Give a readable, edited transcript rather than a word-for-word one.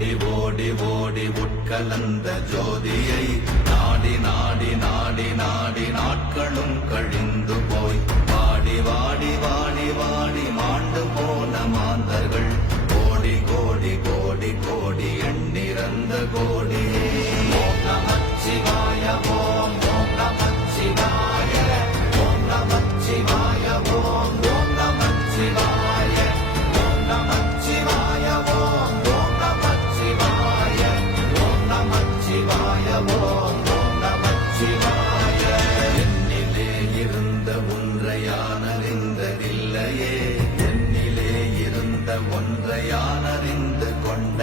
ஓடி ஓடி ஓடி உட்கலந்த ஜோதியை நாடி நாடி நாடி நாடி நாட்களும் கழிந்து போய் வாடி வாடி வாடி வாடி மாண்டு போன மாந்தர்கள் கோடி கோடி கோடி கோடி எண்ணிறந்த கோடியே. ஓம் நமச்சிவாய ஓம் ஓம் நமச்சிவாய ஓம் நமச்சிவாய ஓம் ஓம் நமச்சிவாய ஓம் நமச்சிவாய ஓம் ஓம் நமச்சிவாய ஓம் நமச்சிவாய ஓம் ஓம் நமச்சிவாய. என்னிலே இருந்த ஒன்றையானறிந்ததில்லையே, என்னிலே இருந்த ஒன்றையானறிந்து கொண்ட